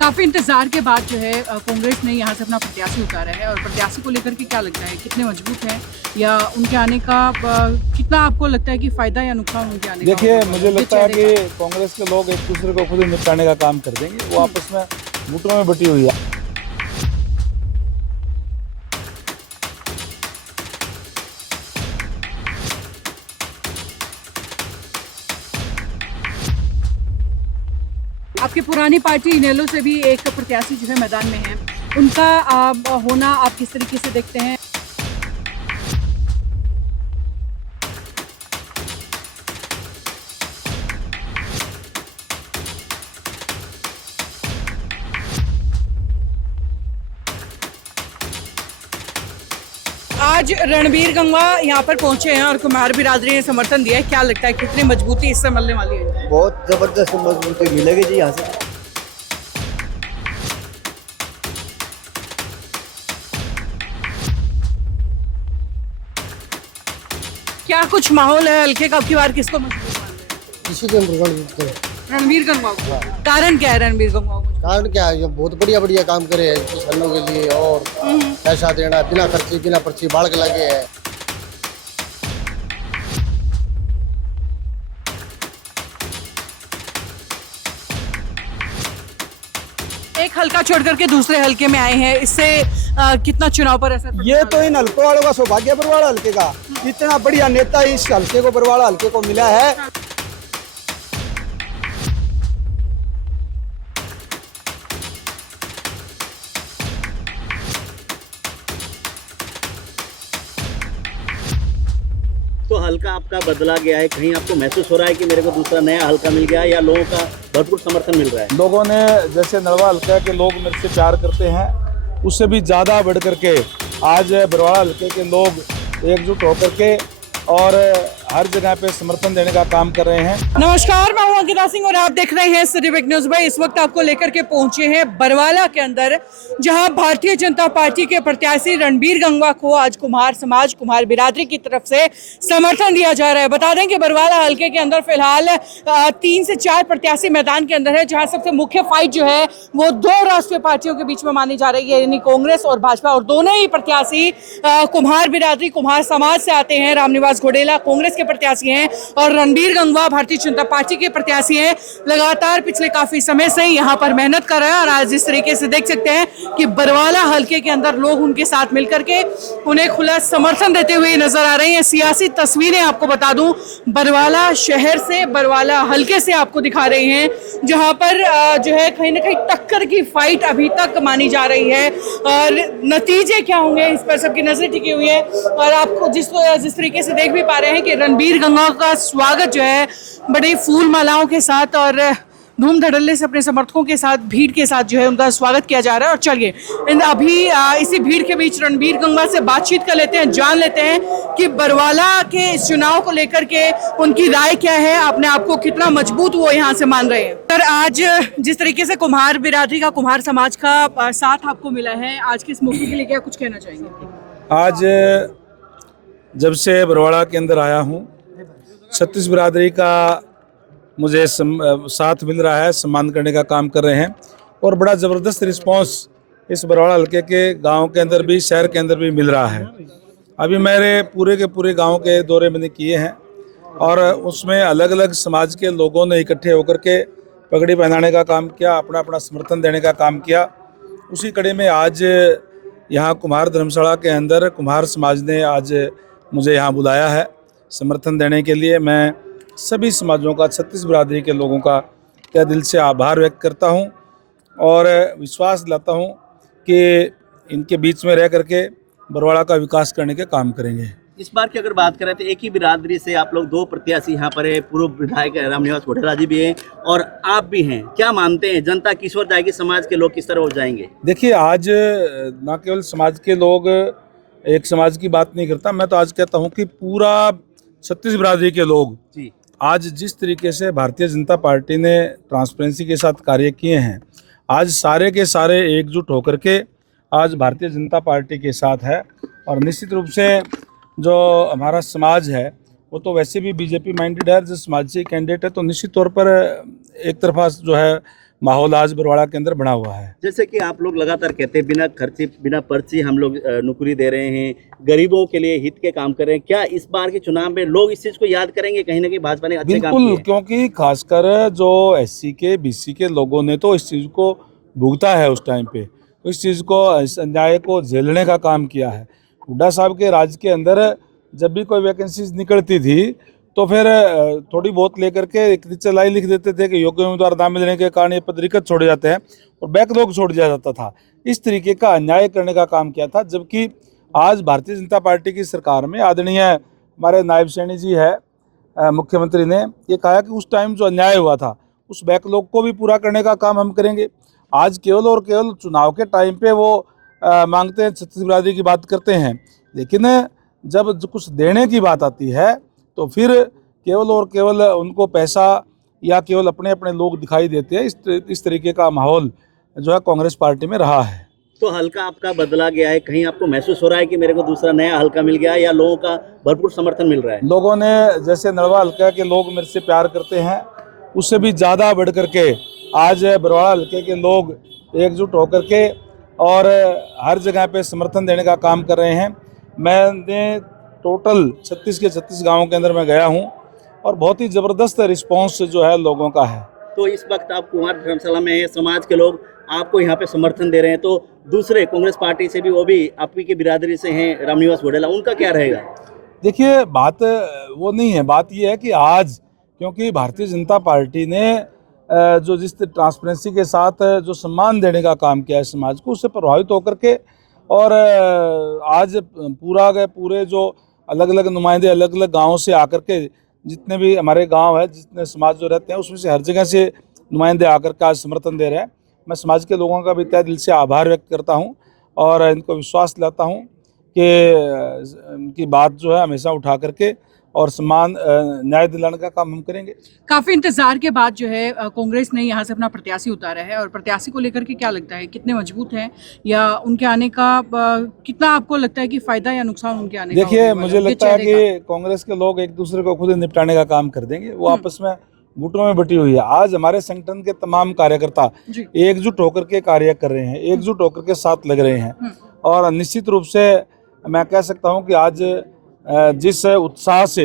काफ़ी इंतजार के बाद जो है कांग्रेस ने यहाँ से अपना प्रत्याशी उतारा है और प्रत्याशी को लेकर के क्या लगता है, कितने मजबूत हैं या उनके आने का कितना आपको लगता है कि फ़ायदा या नुकसान उनके आने का? देखिए, मुझे लगता है कि कांग्रेस के लोग एक दूसरे को खुद ही निपटाने का काम कर देंगे। वो आपस में गुटों में बटी हुई है। आपकी पुरानी पार्टी इनेलो से भी एक प्रत्याशी जो है मैदान में है, उनका होना आप किस तरीके से देखते हैं? आज रणबीर गंगवा यहाँ पर पहुंचे हैं और कुमार बिरादरी ने समर्थन दिया है। क्या लगता है कितनी मजबूती इससे मिलने वाली है? बहुत जबरदस्त मजबूती मिलेगी जी यहाँ से। क्या कुछ माहौल है हल्के का? आपकी बार किसको मजबूत मान रहे हैं? रणबीर गंगवा को। कारण क्या है रणबीर गंगवा को? कारण क्या है, ये बहुत बढ़िया बढ़िया काम करे हैं किसानों के लिए और पैसा देना बिना खर्ची बिना पर्ची बाढ़ के लगे है। एक हल्का छोड़ करके दूसरे हल्के में आए हैं, इससे कितना चुनाव पर असर पड़ता ये है? तो इन हल्कों वालों का सौभाग्य बरवाड़ा हल्के का, इतना बढ़िया नेता इस हल्के को बरवाड़ा हल्के को मिला है। तो हल्का आपका बदला गया है, कहीं आपको महसूस हो रहा है कि मेरे को दूसरा नया हल्का मिल गया या लोगों का भरपूर समर्थन मिल रहा है? लोगों ने जैसे नलवा हल्का के लोग मेरे से प्यार करते हैं, उससे भी ज़्यादा बढ़ करके आज बरवाड़ा हल्के के लोग एकजुट होकर के और हर जगह पे समर्थन देने का काम कर रहे हैं। नमस्कार, मैं हूं अंकिता सिंह और आप देख रहे हैं सिटी वीक न्यूज़। भाई, इस वक्त आपको लेकर के पहुंचे हैं बरवाला के अंदर, जहां भारतीय जनता पार्टी के प्रत्याशी रणबीर गंगवा को आज कुम्हार समाज, कुम्हार बिरादरी की तरफ से समर्थन दिया जा रहा है। बता दें कि बरवाला हल्के के अंदर फिलहाल 3 से 4 प्रत्याशी मैदान के अंदर है, जहां सबसे मुख्य फाइट जो है वो 2 राष्ट्रीय पार्टियों के बीच में मानी जा रही है, यानी कांग्रेस और भाजपा। और दोनों ही प्रत्याशी कुम्हार बिरादरी, कुम्हार समाज से आते हैं। रामनिवास घोडेला कांग्रेस के प्रत्याशी हैं और रणबीर गंगवा भारतीय जनता पार्टी के प्रत्याशी हैं। लगातार पिछले काफी समय से यहाँ पर मेहनत कर रहे हैं और आज इस तरीके से देख सकते हैं कि बरवाला हल्के के अंदर लोग उनके साथ मिलकर के उन्हें खुला समर्थन देते हुए नजर आ रहे हैं। सियासी तस्वीरें आपको बता दूं, बरवाला शहर से, बरवाला हल्के से आपको दिखा रहे हैं, जहां पर जो है कहीं ना कहीं टक्कर की फाइट अभी तक मानी जा रही है। और नतीजे क्या होंगे इस पर सबकी नजर टिकी हुई है। और आपको जिस तरीके से देख भी पा रहे हैं कि रणबीर गंगवा का स्वागत जो है बड़े फूल मालाओं के साथ और धूम धड़ल्ले से अपने समर्थकों के साथ, भीड़ के साथ जो है उनका स्वागत किया जा रहा है। और चलिए अभी इसी भीड़ के बीच रणबीर गंगवा से बातचीत कर लेते हैं, जान लेते हैं कि बरवाला के इस चुनाव को लेकर के उनकी राय क्या है, अपने आप को कितना मजबूत वो यहाँ से मान रहे हैं। सर, आज जिस तरीके से कुम्हार बिरादरी का, कुम्हार समाज का साथ आपको मिला है, आज के इस मौके के लिए क्या कुछ कहना चाहेंगे? आज जब से बरवाड़ा के अंदर आया हूँ, छत्तीस बिरादरी का मुझे साथ मिल रहा है, सम्मान करने का काम कर रहे हैं और बड़ा ज़बरदस्त रिस्पांस इस बरवाड़ा हल्के के गांव के अंदर भी, शहर के अंदर भी मिल रहा है। अभी मेरे पूरे के पूरे गांव के दौरे मैंने किए हैं और उसमें अलग अलग समाज के लोगों ने इकट्ठे होकर के पगड़ी पहनाने का काम किया, अपना अपना समर्थन देने का काम किया। उसी कड़ी में आज यहाँ कुम्हार धर्मशाला के अंदर कुम्हार समाज ने आज मुझे यहाँ बुलाया है समर्थन देने के लिए। मैं सभी समाजों का, 36 बिरादरी के लोगों का तहे दिल से आभार व्यक्त करता हूँ और विश्वास दिलाता हूँ कि इनके बीच में रह करके बरवाड़ा का विकास करने के काम करेंगे। इस बार की अगर बात करें तो एक ही बिरादरी से आप लोग 2 प्रत्याशी यहाँ पर है, पूर्व विधायक रामनिवास घोडेला जी भी हैं और आप भी हैं। क्या मानते हैं, जनता किस ओर जाएगी, समाज के लोग किस तरह हो जाएंगे? देखिए, आज न केवल समाज के लोग, एक समाज की बात नहीं करता, मैं तो आज कहता हूँ कि पूरा 36 बिरादरी के लोग जी आज जिस तरीके से भारतीय जनता पार्टी ने ट्रांसपेरेंसी के साथ कार्य किए हैं, आज सारे के सारे एकजुट होकर के आज भारतीय जनता पार्टी के साथ है। और निश्चित रूप से जो हमारा समाज है वो तो वैसे भी बीजेपी माइंडेड है, जो समाज से कैंडिडेट है, तो निश्चित तौर पर एक तरफा जो है माहौल आज बरवाड़ा के अंदर बना हुआ है। जैसे कि आप लोग लगातार कहते हैं बिना खर्ची बिना पर्ची हम लोग नौकरी दे रहे हैं, गरीबों के लिए हित के काम कर रहे हैं, क्या इस बार के चुनाव में लोग इस चीज को याद करेंगे? कहीं ना कहीं भाजपा ने अच्छे काम बिल्कुल, किए। क्योंकि खासकर जो SC के BC के लोगों ने तो इस चीज़ को भुगता है उस टाइम पे, तो इस चीज़ को, इस अन्याय को झेलने का काम किया है। हुड्डा साहब के राज के अंदर जब भी कोई वैकेंसीज निकलती थी तो फिर थोड़ी बहुत लेकर के एक नीचे लाई लिख देते थे कि योग्य उम्मीदवार ना मिलने के कारण ये पद रिक्त छोड़े जाते हैं और बैकलॉग छोड़ दिया जाता था। इस तरीके का अन्याय करने का काम किया था। जबकि आज भारतीय जनता पार्टी की सरकार में आदरणीय हमारे नायब सैनी जी है, मुख्यमंत्री ने ये कहा कि उस टाइम जो अन्याय हुआ था उस बैकलॉग को भी पूरा करने का काम हम करेंगे। आज केवल और केवल चुनाव के टाइम पे वो मांगते हैं, छत्तीस बिरादरी की बात करते हैं, लेकिन जब कुछ देने की बात आती है तो फिर केवल और केवल उनको पैसा या केवल अपने अपने लोग दिखाई देते हैं। इस तरीके का माहौल जो है कांग्रेस पार्टी में रहा है। तो हल्का आपका बदला गया है, कहीं आपको महसूस हो रहा है कि मेरे को दूसरा नया हल्का मिल गया, या लोगों का भरपूर समर्थन मिल रहा है? लोगों ने, जैसे नड़वा हल्का के लोग मेरे से प्यार करते हैं, उससे भी ज़्यादा बढ़ करके आज बरवाड़ा हल्के के लोग एकजुट होकर के और हर जगह पे समर्थन देने का काम कर रहे हैं। मैंने टोटल 36 के 36 गाँवों के अंदर मैं गया हूँ और बहुत ही ज़बरदस्त रिस्पॉन्स जो है लोगों का है। तो इस वक्त आप कुमार धर्मशाला में हैं, समाज के लोग आपको यहाँ पे समर्थन दे रहे हैं, तो दूसरे कांग्रेस पार्टी से भी, वो भी आपकी की बिरादरी से हैं, रामनिवास घोडेला, उनका क्या रहेगा? देखिए, बात वो नहीं है, बात ये है कि आज क्योंकि भारतीय जनता पार्टी ने जो जिस ट्रांसपेरेंसी के साथ जो सम्मान देने का काम किया है समाज को, उससे प्रभावित होकर के और आज पूरे जो अलग अलग नुमाइंदे अलग अलग गाँवों से आकर के, जितने भी हमारे गांव है, जितने समाज जो रहते हैं, उसमें से हर जगह से नुमाइंदे आकर के आज समर्थन दे रहे हैं। मैं समाज के लोगों का भी तहे दिल से आभार व्यक्त करता हूं और इनको विश्वास दिलाता हूं कि इनकी बात जो है हमेशा उठा करके और सम्मान न्याय दिलाने का काम हम करेंगे। काफी इंतजार के बाद जो है कांग्रेस ने यहाँ से अपना प्रत्याशी उतारा है, और प्रत्याशी को लेकर के क्या लगता है, कितने मजबूत हैं, या उनके आने का कितना आपको लगता है कि फायदा या नुकसान उनके आने का? देखिए, मुझे लगता है कि कांग्रेस के लोग एक दूसरे को खुद ही निपटाने का काम कर देंगे। वो आपस में गुटों में बटी हुई है। आज हमारे संगठन के तमाम कार्यकर्ता एकजुट होकर के कार्य कर रहे हैं, एकजुट होकर के साथ लग रहे हैं और निश्चित रूप से मैं कह सकता हूँ कि आज जिस उत्साह से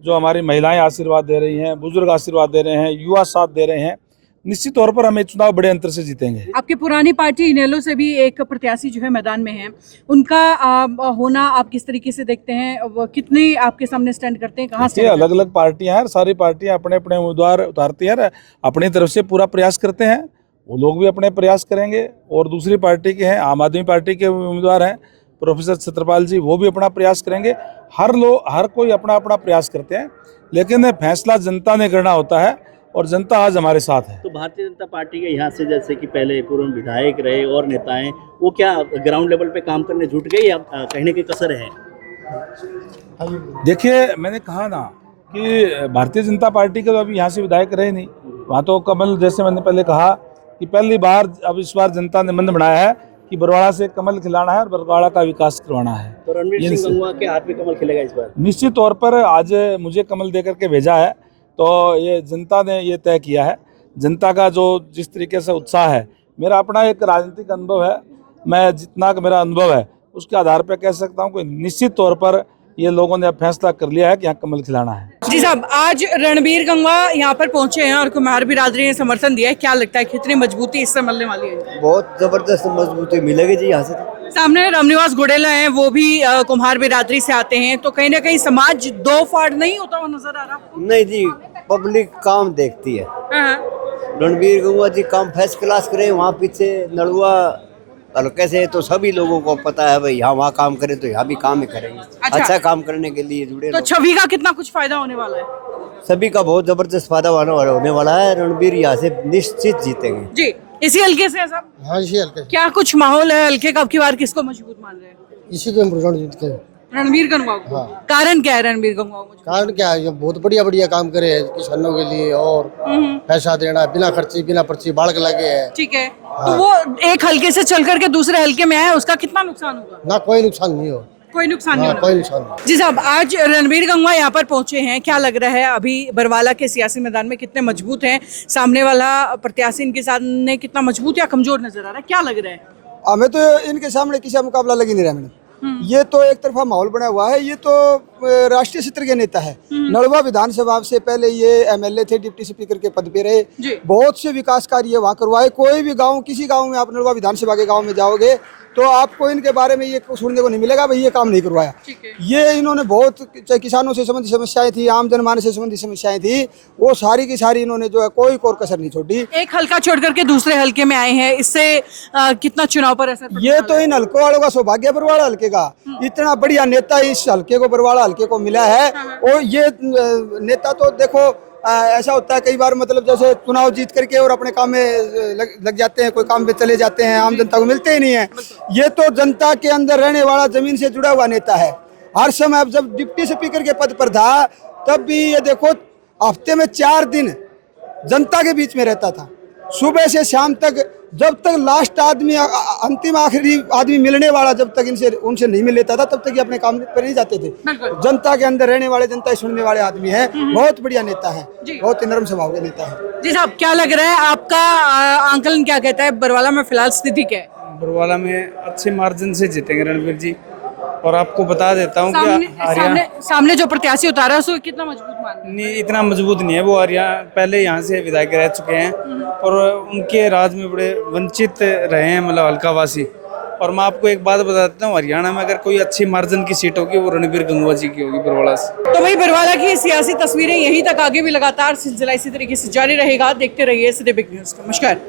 जो हमारी महिलाएं आशीर्वाद दे रही हैं, बुजुर्ग आशीर्वाद दे रहे हैं, युवा साथ दे रहे हैं, निश्चित तौर पर हम ये चुनाव बड़े अंतर से जीतेंगे। आपकी पुरानी पार्टी इनेलो से भी एक प्रत्याशी जो है मैदान में है, उनका होना आप किस तरीके से देखते हैं? वो कितने आपके सामने स्टैंड करते हैं, कहाँ से? अलग अलग पार्टियां हैं, सारी पार्टियां अपने अपने उम्मीदवार उतारती हैं, अपनी तरफ से पूरा प्रयास करते हैं। वो लोग भी अपने प्रयास करेंगे और दूसरी पार्टी के हैं, आम आदमी पार्टी के उम्मीदवार हैं प्रोफेसर छत्रपाल जी, वो भी अपना प्रयास करेंगे। हर कोई अपना अपना प्रयास करते हैं, लेकिन फैसला जनता ने करना होता है और जनता आज हमारे साथ है। तो भारतीय जनता पार्टी के यहाँ से, जैसे कि पहले पूर्व विधायक रहे और नेताएं, वो क्या ग्राउंड लेवल पे काम करने जुट गए या कहीं ना कहीं कसर है? देखिए, मैंने कहा ना कि भारतीय जनता पार्टी के तो अभी यहाँ से विधायक रहे नहीं, वहाँ तो कमल, जैसे मैंने पहले कहा कि पहली बार अब इस बार जनता ने मन बनाया है कि बरवाड़ा से कमल खिलाना है और बरवाड़ा का विकास करवाना है। तो रणवीर सिंह गंगवा के हाथ में कमल खिलेगा इस बार? निश्चित तौर पर आज मुझे कमल देकर के भेजा है, तो ये जनता ने ये तय किया है। जनता का जो जिस तरीके से उत्साह है, मेरा अपना एक राजनीतिक अनुभव है, मैं जितना मेरा अनुभव है उसके आधार पर कह सकता हूँ कि निश्चित तौर पर ये लोगों ने अब फैसला कर लिया है कि यहाँ कमल खिलाना है। जी साहब, आज रणबीर गंगवा यहाँ पर पहुंचे हैं और कुमार बिरादरी ने समर्थन दिया है, क्या लगता है कितनी मजबूती इससे मिलने वाली है? बहुत जबरदस्त मजबूती मिलेगी जी यहाँ से। सामने रामनिवास घोडेला हैं, वो भी कुम्हार बिरादरी से आते हैं, तो कहीं ना कहीं समाज दो फाड़ नहीं होता हुआ नजर आ रहा आपको? नहीं जी, पब्लिक काम देखती है। रणबीर गंगवा जी काम फर्स्ट क्लास करे, वहाँ पीछे नड़ुआ हल्के से तो सभी लोगों को पता है भाई, यहाँ वहाँ काम करे तो यहाँ भी काम ही करेंगे। अच्छा काम करने के लिए जुड़े तो छवि का कितना कुछ फायदा होने वाला है? सभी का बहुत जबरदस्त फायदा होने वाला है। रणबीर यहाँ से निश्चित जीतेंगे जी। इसी हल्के से है साहब? हाँ, इसी हल्के। क्या कुछ माहौल है हल्के का? अब की बार किसको मजबूत मान रहे हैं? इसी को रणजीत के। रणबीर गंगवा को? हाँ। कारण क्या है रणबीर गंगवा को? कारण क्या है, ये बहुत बढ़िया बढ़िया काम करे हैं किसानों के लिए, और पैसा देना बिना खर्ची बिना पर्ची बाढ़ के लगे है। ठीक है, तो वो एक हल्के से चल करके दूसरे हल्के में आए, उसका कितना नुकसान होगा? ना कोई नुकसान नहीं हो। कोई नुकसान नहीं होना। कोई नुकसान नहीं। जी साहब, आज रणबीर गंगवा यहाँ पर पहुंचे हैं, क्या लग रहा है अभी बरवाला के सियासी मैदान में कितने मजबूत हैं? सामने वाला प्रत्याशी इनके सामने कितना मजबूत या कमजोर नजर आ रहा है, क्या लग रहा है? हमें तो इनके सामने किसी का मुकाबला लग ही नहीं रहा मैडम। ये तो एक तरफा माहौल बना हुआ है। ये तो राष्ट्रीय स्तर के नेता है। नलवा विधानसभा से पहले ये एमएलए थे, डिप्टी स्पीकर के पद पे रहे। जी। बहुत से विकास कार्य वहाँ करवाए। कोई भी गांव, किसी गांव में आप नलवा विधानसभा के गांव में जाओगे तो आपको इनके बारे में ये सुनने को नहीं मिलेगा भाई ये काम नहीं करवाया। ठीक है। ये इन्होंने बहुत, चाहे किसानों से संबंधित समस्याएं थी, आम जनमानस से संबंधित समस्याएं थी, वो सारी की सारी इन्होंने जो है कोई कोर कसर नहीं छोड़ी। एक हल्का छोड़ करके दूसरे हल्के में आए हैं, इससे कितना चुनाव पर असर पड़ने ये वाला तो इन हल्कों वालों का सौभाग्य है बरवाड़ा हल्के का। इतना बढ़िया नेता इस हल्के को, बरवाड़ा हल्के को मिला है। और ये नेता तो देखो ऐसा होता है कई बार, मतलब जैसे चुनाव जीत करके और अपने काम में लग जाते हैं, कोई काम पे चले जाते हैं, आम जनता को मिलते ही नहीं है। ये तो जनता के अंदर रहने वाला, जमीन से जुड़ा हुआ नेता है। हर समय, अब जब डिप्टी स्पीकर के पद पर था तब भी ये देखो हफ्ते में 4 दिन जनता के बीच में रहता था, सुबह से शाम तक। जब तक लास्ट आदमी, अंतिम आखिरी आदमी मिलने वाला जब तक उनसे नहीं मिल लेता था तब तक ये अपने काम पर नहीं जाते थे। जनता के अंदर रहने वाले, जनता सुनने वाले आदमी है। बहुत बढ़िया नेता है, बहुत ही नरम स्वभाव के नेता है। जी साहब, क्या लग रहा है आपका आंकलन क्या कहता है, बरवाला में फिलहाल स्थिति क्या है? बरवाला में अच्छे मार्जिन से जीतेंगे रणबीर जी। और आपको बता देता हूँ कि सामने जो प्रत्याशी उतारा है उसको कितना मजबूत मान? नहीं, इतना मजबूत नहीं है वो। पहले यहाँ से विधायक रह चुके हैं और उनके राज में बड़े वंचित रहे हैं, मतलब हल्कावासी। और मैं आपको एक बात बताता हूँ, हरियाणा में अगर कोई अच्छी मार्जिन की सीट होगी वो रणबीर गंगवा जी की होगी बरवाला से। तो भाई बरवाला की सियासी तस्वीरें यहीं तक आगे भी लगातार सिलसिला इसी तरीके से जारी रहेगा। देखते रहिए सिटी बिग न्यूज़। नमस्कार।